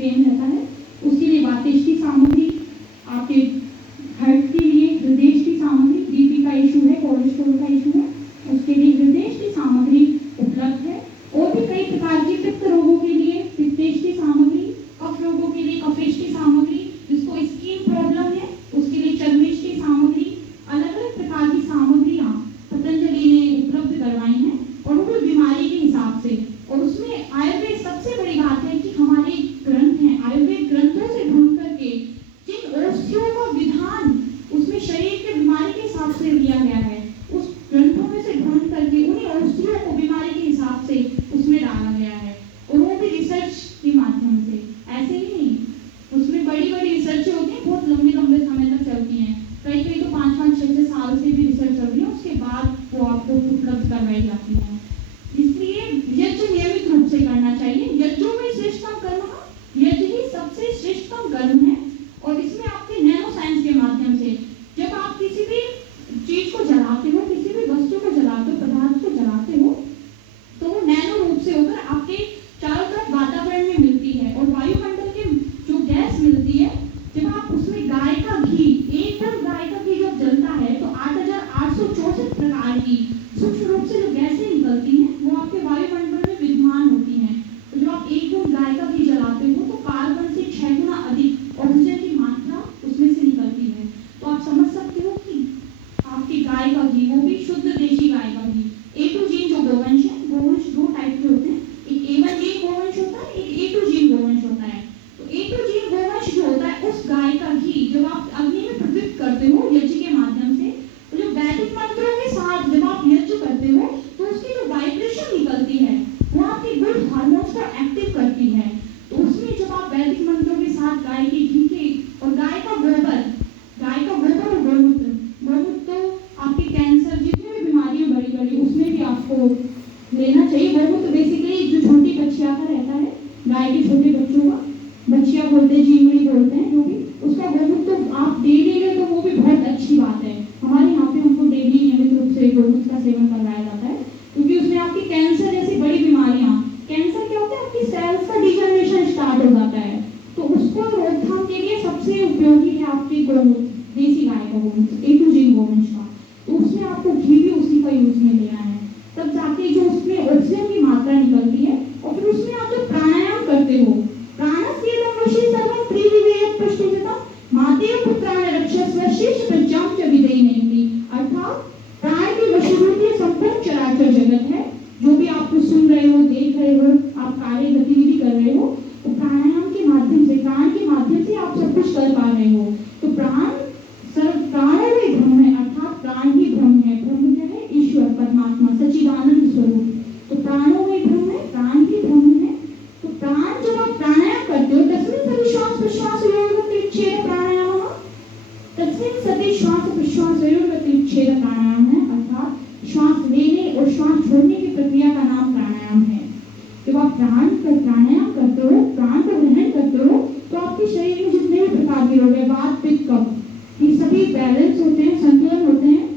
Pen रहता है उसके लिए वातिश की सामग्री, आपके हार्ट के लिए हृदय की सामग्री, बीपी का इशू है, कोलेस्ट्रॉल का इशू है, उसके लिए हृदय की सामग्री उपलब्ध है। और भी कई प्रकार के पित्त रोगों के लिए पित्तेश की सामग्री, कफ रोगों के लिए कफेश की सामग्री, जिसको स्किन प्रॉब्लम है उसके लिए चर्मेश की सामग्री, अलग अलग प्रकार की सामग्रियां पतंजलि ने उपलब्ध करवाई हैं और वो भी बीमारी के हिसाब से। और उसमें आयुर्वेद सबसे बड़ी बात है कि हमारे ग्रंथ हैं, आयुर्वेद ग्रंथों से ढूंढ करके जिन औषधियों का विधान उसमें शरीर के बीमारी के हिसाब से लिया गया है, उस ग्रंथों में से ढूंढ करके उन्हीं औषधियों को बीमारी के हिसाब से उसमें डाला गया है। और वो भी रिसर्च के माध्यम से, ऐसे ही नहीं, उसमें बड़ी बड़ी रिसर्च होती है, बहुत लंबे लंबे समय तक चलती हैं, कई कई तो 5-5, 6-6 साल से भी रिसर्च चल रही है, उसके बाद वो आपको उपलब्ध करवाई जाती है। इसलिए यज्ञ नियमित रूप से करना चाहिए। यज्ञों में श्रेष्ठतम कर्म, यज्ञ ही सबसे श्रेष्ठतम कर्म है। और इसमें आपके नैनो साइंस के माध्यम से जब आप किसी भी चीज को जलाते हो, किसी भी वस्तु को जलाते हो, पदार्थ को जलाते हो, तो वो नैनो रूप से होकर आपके चारों तरफ वातावरण में मिलती है। और वायुमंडल के जो गैस मिलती है, जब आप उसमें गाय का घी, एकदम गाय का घी जब जलता है तो 8864 प्रकार की सूक्ष्म रूप से जो गैसें निकलती हैं वो आपके वायुमंडल में विद्यमान होती हैं। तो जब आप एक गुण गाय का घी जलाते हो तो कार्बन से 6 गुना अधिक ऑक्सीजन की मात्रा उसमें से निकलती है। तो आप समझ सकते हो कि आपकी गाय का घी, वो भी शुद्ध देशी गाय का घी, ए टू जीन जो गोवंश है, गोवंश 2 टाइप के होते हैं, एक A1 जीन गोवंश होता है, एक A2 जीन गोवंश होता है। तो A2 जीन गोवंश जो होता है, उस गाय का घी जब आप अग्नि में प्रदीप्त करते हो यज्ञ के माध्यम से, तो जो वैदिक मंत्रों के साथ जब आप यज्ञ करते हो तो उसकी जो वाइब्रेशन निकलती है वो आपके गुड हार्मोन्स को एक्टिव करती है। तो उसमें जब आप वैदिक मंत्रों के साथ गाय के घी के और गाय का गोबर और गोमूत्र तो आपके कैंसर जितनी भी बीमारी है बड़ी बड़ी, उसमें भी आपको लेना चाहिए। गोमूत्र बेसिकली जो छोटी बच्चियां का रहता है, गाय के छोटे बच्चों का, बच्चियां बोलते हैं, जीवड़ी बोलते हैं, जो भी उसका गोमूत्र तो आप डेली ले तो वो भी बहुत अच्छी बात है। हमारे यहाँ पे हमको डेली नियमित रूप से गोमूत्र का सेवन करवाया जाता है, क्योंकि उसमें आपकी कैंसर जैसी बड़ी बीमारियां, कैंसर क्या होता है, आपकी सेल्स का डिजनरेशन स्टार्ट हो जाता है, तो उसको रोकथाम के लिए सबसे उपयोगी है आपके गोमूत्र, देसी गाय का गोमूत्र, A2 जीन गोवंश का। तो उसमें आपको घी भी उसी का यूज में लेना है, तब जाके जो उसमें ऑक्सीजन की मात्रा निकलती है। और फिर उसमें आप जो प्राणायाम करते हो, प्राणस्येदं वशी सर्वं त्रिविवेद पश्चिता मातेव पुत्राण रक्षस्व शेष प्रज्ञां च विदेयिनैति। अर्थात प्राण की वशीभूत संपूर्ण चराचर जगत है। जो भी आप सुन रहे हो, देख रहे हो, आप कार्य गतिविधि कर रहे हो, तो प्राणायाम के माध्यम से, प्राण के माध्यम से आप सब कुछ कर पा रहे हो। तो प्राण ही ब्रह्म है, अर्थात प्राण ही ब्रह्म है। ब्रह्म क्या है? ईश्वर, परमात्मा, सच्चिदानंद स्वरूप। तो प्राणों में ब्रह्म है, प्राण ही ब्रह्म है। तो प्राण जब आप प्राणायाम करते हो, तस्मिन् सति श्वास प्रश्वास योगतिच्छेद प्राणायाम, तस्मिन् सति श्वास प्रश्वास योगतिच्छेद प्राणायाम है, अर्थात श्वास लेने और श्वास छोड़ने की प्रक्रिया का नाम प्राणायाम है। जब आप प्राणायाम करते हो, प्राण को ग्रहण करते हो, तो आपके शरीर में जितने भी प्रकार के रोग है, वात पित्त कफ, ये सभी बैलेंस होते हैं, संतुलन होते हैं।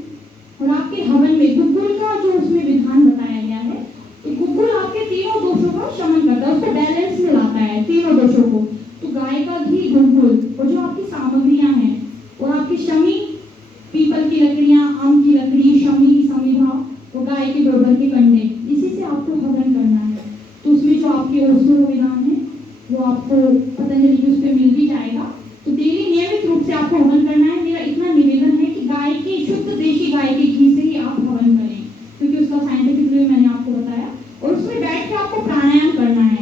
और आपके हवन में गुग्गुल का जो उसमें विधान बताया गया है, तो गुग्गुल आपके तीनों दोषों का शमन करता है, उसको बैलेंस में लाता है, तीनों दोषों को। तो गाय का घी, गुग्गुल, और जो आपकी सामग्रियां हैं, और आपकी शमी, पीपल की लकड़ियां, आम की लकड़ी, शमी, समीधा, और गाय के गोबर के कंडे, इसी से आपको हवन करना है। तो उसमें जो आपके औषधों विधान है वो आपको पतंजलि की उस पर मिल भी जाएगा। तो डेली नियमित रूप से आपको हवन करना है। मेरा इतना निवेदन है कि गाय की, शुद्ध देशी गाय के घी से ही आप हवन करें, क्योंकि उसका साइंटिफिक वे मैंने आपको बताया। और उसमें बैठ के आपको प्राणायाम करना है।